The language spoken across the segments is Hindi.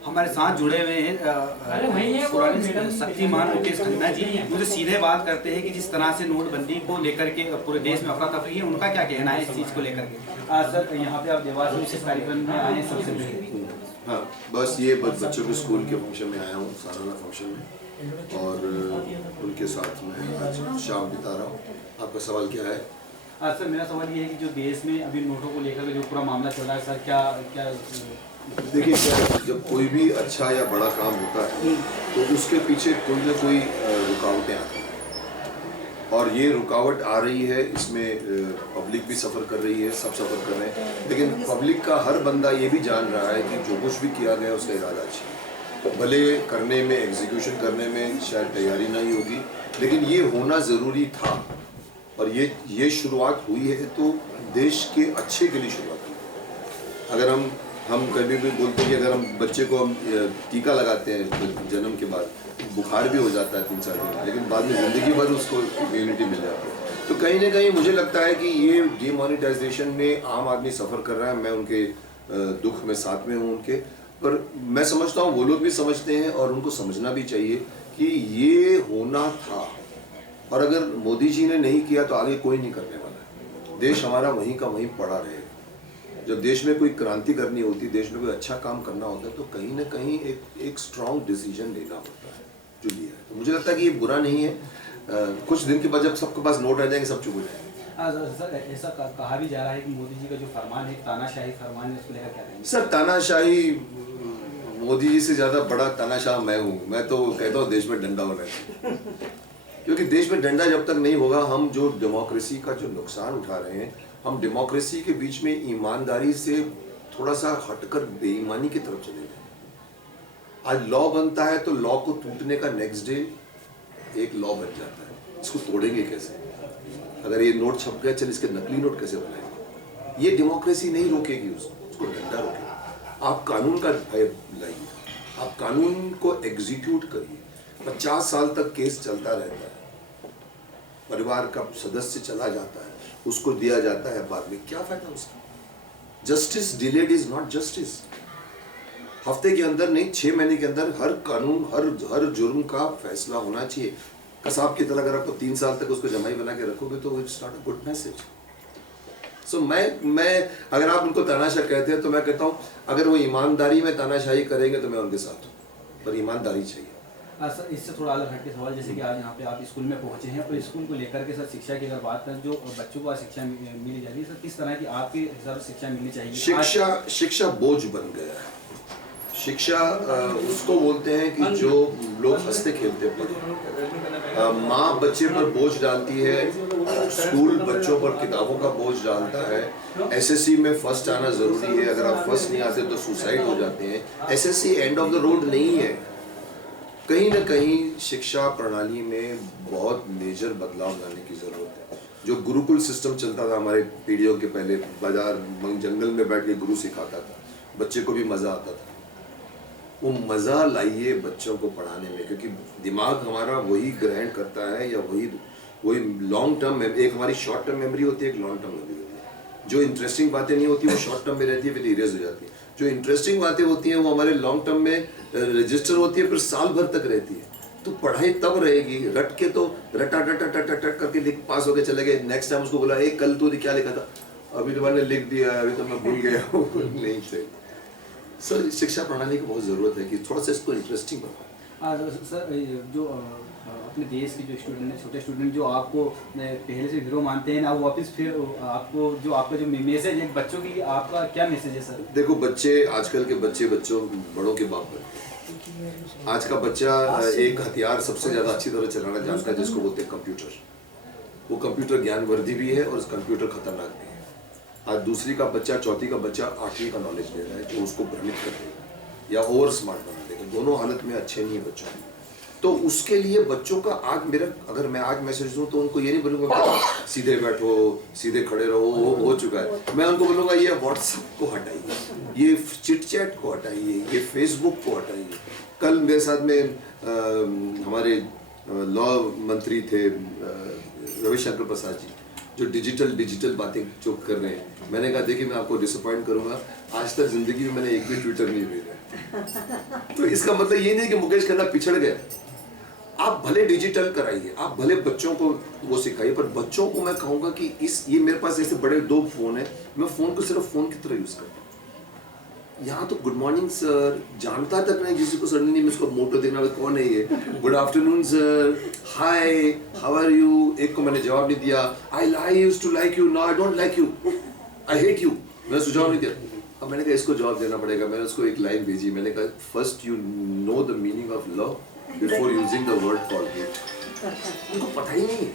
हमारे साथ जुड़े हुए हैं शक्तिमान मुकेश खन्ना जी। मुझे सीधे बात करते हैं कि जिस तरह से नोटबंदी को लेकर के पूरे देश में अफरा तफरी है, उनका क्या कहना है इस चीज़ को लेकर के। सर यहाँ पे आप देवास में इस कार्यक्रम में आए हैं सबसे पहले। हाँ, बस ये बच्चों के स्कूल के फंक्शन में आया हूँ, सालाना फंक्शन में, और उनके साथ मैं आज शाम बिता रहा हूँ। आपका सवाल क्या है? सर मेरा सवाल ये है कि जो देश में अभी नोटों को लेकर के जो पूरा मामला चल रहा है, सर क्या क्या देखिए, जब कोई भी अच्छा या बड़ा काम होता है तो उसके पीछे कोई ना कोई रुकावटें आती हैं, और ये रुकावट आ रही है, इसमें पब्लिक भी सफ़र कर रही है, सब सफ़र कर रहे हैं, लेकिन पब्लिक का हर बंदा ये भी जान रहा है कि जो कुछ भी किया गया उसका इरादा अच्छा है। भले करने में, एग्जीक्यूशन करने में शायद तैयारी नहीं होगी, लेकिन ये होना ज़रूरी था, और ये शुरुआत हुई है तो देश के अच्छे के लिए शुरुआत हुई। अगर हम कभी भी बोलते हैं कि अगर हम बच्चे को टीका लगाते हैं जन्म के बाद, बुखार भी हो जाता है 3-4 दिन, लेकिन बाद में ज़िंदगी भर उसको इम्यूनिटी मिल जाती है। तो कहीं ना कहीं मुझे लगता है कि ये डिमोनेटाइजेशन में आम आदमी सफ़र कर रहा है। मैं उनके दुख में साथ में हूँ उनके, पर मैं समझता हूँ वो लोग भी समझते हैं, और उनको समझना भी चाहिए कि ये होना था, और अगर मोदी जी ने नहीं किया तो आगे कोई नहीं करने वाला है। देश हमारा वहीं का वहीं पड़ा रहेगा। जब देश में कोई क्रांति करनी होती है, देश में कोई अच्छा काम करना होता है, तो कहीं ना कहीं एक स्ट्रॉन्ग डिसीजन लेना होता है, जो लिया है। तो मुझे लगता है कि ये बुरा नहीं है। कुछ दिन के बाद जब सबके पास नोट आ जाएंगे, सब चुप हो जाएंगे। सर ऐसा कहा भी जा रहा है कि मोदी जी का जो फरमान है, तानाशाही फरमान है, उसको लेकर क्या कहेंगे? सर, तानाशाही, मोदी जी से ज़्यादा बड़ा तानाशाह मैं हूँ। मैं तो कहता हूँ देश में डंडा होना चाहिए, क्योंकि देश में डंडा जब तक नहीं होगा, हम जो डेमोक्रेसी का जो नुकसान उठा रहे हैं, हम डेमोक्रेसी के बीच में ईमानदारी से थोड़ा सा हटकर बेईमानी की तरफ चले गए। आज लॉ बनता है तो लॉ को टूटने का नेक्स्ट डे एक लॉ बन जाता है। इसको तोड़ेंगे कैसे? अगर ये नोट छप गया, चल इसके नकली नोट कैसे बनाएंगे? ये डेमोक्रेसी नहीं रोकेगी, उसको डंडा रोकेगा। आप कानून का भय लाइए, आप कानून को एग्जीक्यूट करिए। 50 साल तक केस चलता रहता है, परिवार का सदस्य चला जाता है, उसको दिया जाता है, बाद में क्या फायदा उसका? Justice delayed is not justice. हफ्ते के अंदर नहीं, 6 महीने के अंदर हर कानून, हर जुर्म का फैसला होना चाहिए। कसाब की तरह अगर आपको 3 साल तक उसको जमाई बना के रखोगे तो it's not a good message. So मैं अगर आप उनको तानाशाह कहते हैं तो मैं कहता हूँ, अगर वो ईमानदारी में तानाशाही करेंगे तो मैं उनके साथ हूँ, पर ईमानदारी चाहिए। सर इससे थोड़ा अलग हटके सवाल, जैसे कि आज यहाँ पे आप स्कूल में पहुँचे हैं, और स्कूल को लेकर के सर शिक्षा की अगर बात करें, जो बच्चों को शिक्षा मिली जा रही है, सर किस तरह की आपके हिसाब से शिक्षा मिलनी चाहिए? शिक्षा बोझ बन गया है। शिक्षा उसको बोलते हैं कि जो लोग हंसते खेलते पढ़े। माँ बच्चे पर बोझ डालती है, स्कूल बच्चों पर किताबों का बोझ डालता है। एसएससी में फर्स्ट आना जरूरी है, अगर आप फर्स्ट नहीं आते तो सुसाइड हो जाते हैं। SSC end of the road नहीं है। कहीं ना कहीं शिक्षा प्रणाली में बहुत मेजर बदलाव लाने की जरूरत है। जो गुरुकुल सिस्टम चलता था हमारे पीढ़ियों के पहले, बाजार जंगल में बैठ के गुरु सिखाता था, बच्चे को भी मजा आता था, वो मजा लाइए बच्चों को पढ़ाने में, क्योंकि दिमाग हमारा वही ग्रहण करता है, या वही लॉन्ग टर्म, एक हमारी शॉर्ट टर्म मेमोरी होती है, एक लॉन्ग टर्म मेमोरी होती है। जो इंटरेस्टिंग बातें नहीं होती वो शॉर्ट टर्म में रहती है, फिर इरेज हो जाती है। जो इंटरेस्टिंग बातें होती हैं वो हमारे लॉन्ग टर्म में रजिस्टर होती है, फिर साल भर तक रहती है। तो पढ़ाई तब रहेगी, रट के तो रटा करके लिख पास होके चले गए। नेक्स्ट टाइम उसको बोला, कल तूने क्या लिखा था? अभी तो मैंने लिख दिया, अभी तो मैं भूल गया हूँ। नहीं सही। सर शिक्षा प्रणाली की बहुत ज़रूरत है कि थोड़ा सा इसको इंटरेस्टिंग बनाए। सर जो अपने देश के जो स्टूडेंट हैं, छोटे स्टूडेंट जो आपको पहले से हीरो मानते हैं ना, वो वापस फिर आपको जो आपका जो मैसेज है बच्चों की, आपका क्या मैसेज है सर? देखो, बच्चे, आजकल के बच्चों बड़ों के बाप बनते हैं। आज का बच्चा एक हथियार सबसे ज़्यादा अच्छी तरह चलाना जानता है, जिसको बोलते हैं कंप्यूटर। वो कंप्यूटर ज्ञानवर्धी भी है और कंप्यूटर खतरनाक भी है। आज दूसरी का बच्चा, चौथी का बच्चा 8वीं का नॉलेज ले रहा है, जो उसको भ्रमित कर देगा या ओवर स्मार्ट बना देगा। दोनों हालत में अच्छे नहीं है बच्चों। तो उसके लिए बच्चों का अगर मैं आज मैसेज दूँ तो उनको ये नहीं बोलूँगा सीधे बैठो, सीधे खड़े रहो, हो चुका है। मैं उनको बोलूँगा ये व्हाट्सएप को हटाइए, ये चिट चैट को हटाइए, ये फेसबुक को हटाइए। कल मेरे साथ में हमारे लॉ मंत्री थे रविशंकर प्रसाद जी, जो डिजिटल बातें जो कर रहे हैं। मैंने कहा देखिए मैं आपको डिसअपॉइंट करूंगा, आज तक जिंदगी में मैंने एक भी ट्विटर नहीं भेजा। तो इसका मतलब ये नहीं कि मुकेश खन्ना पिछड़ गया। आप भले डिजिटल कराइए, आप भले बच्चों को वो सिखाइए, पर बच्चों को मैं कहूँगा कि ये मेरे पास ऐसे बड़े 2 फोन है, मैं फोन को सिर्फ फोन की तरह यूज करता हूँ। यहाँ तो गुड मॉर्निंग सर जानता तक नहीं, किसी को सडनली मैं उसको मोटो देखना कौन है ये, good afternoon sir, hi how are you, एक को मैंने जवाब नहीं दिया, I used to like you, now I don't like you, I hate you, मैंने सुझाव नहीं दिया। अब मैंने कहा इसको जवाब देना पड़ेगा। मैंने उसको एक लाइन भेजी, मैंने कहा first you know the meaning of love before using the word for hate. उनको पता ही नहीं है,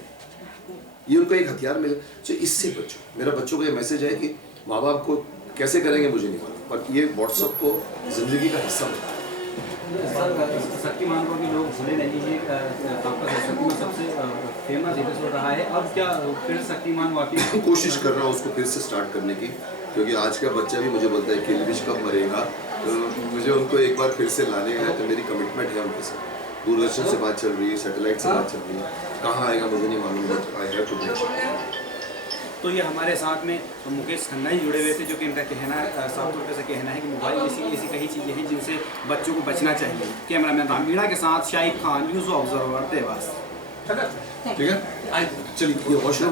ये उनको एक हथियार मिले। तो इससे बच्चों, मेरा बच्चों को ये मैसेज है कि माँ बाप को कैसे करेंगे मुझे नहीं मालूम, पर ये व्हाट्सएप को जिंदगी का हिस्सा बना। सर शक्तिमान को भी लोग भूले नहीं है, आपका शक्तिमान सबसे फेमस एपिसोड रहा है, अब क्या फिर शक्तिमान वाकई कोशिश कर रहा हूँ उसको फिर से स्टार्ट करने की, क्योंकि आज का बच्चा भी मुझे बोलता है कि किलविश कब मरेगा, तो मुझे उनको एक बार फिर से लाने का है। तो मेरी कमिटमेंट है उनके साथ। दूरदर्शन से बात चल रही है, सैटेलाइट से बात चल रही है, कहाँ आएगा मुझे नहीं मालूम, but I have to make. तो ये हमारे साथ में मुकेश खन्ना ही जुड़े हुए थे, जो कि इनका कहना है, साफ तौर पर कहना है कि मोबाइल ऐसी कई चीज़ें हैं जिनसे बच्चों को बचना चाहिए। कैमरामैन रामीणा के साथ शाहिद खान, न्यूज़ ऑब्जर्वर, देवास। ठीक है, चलिए ये वॉशरूम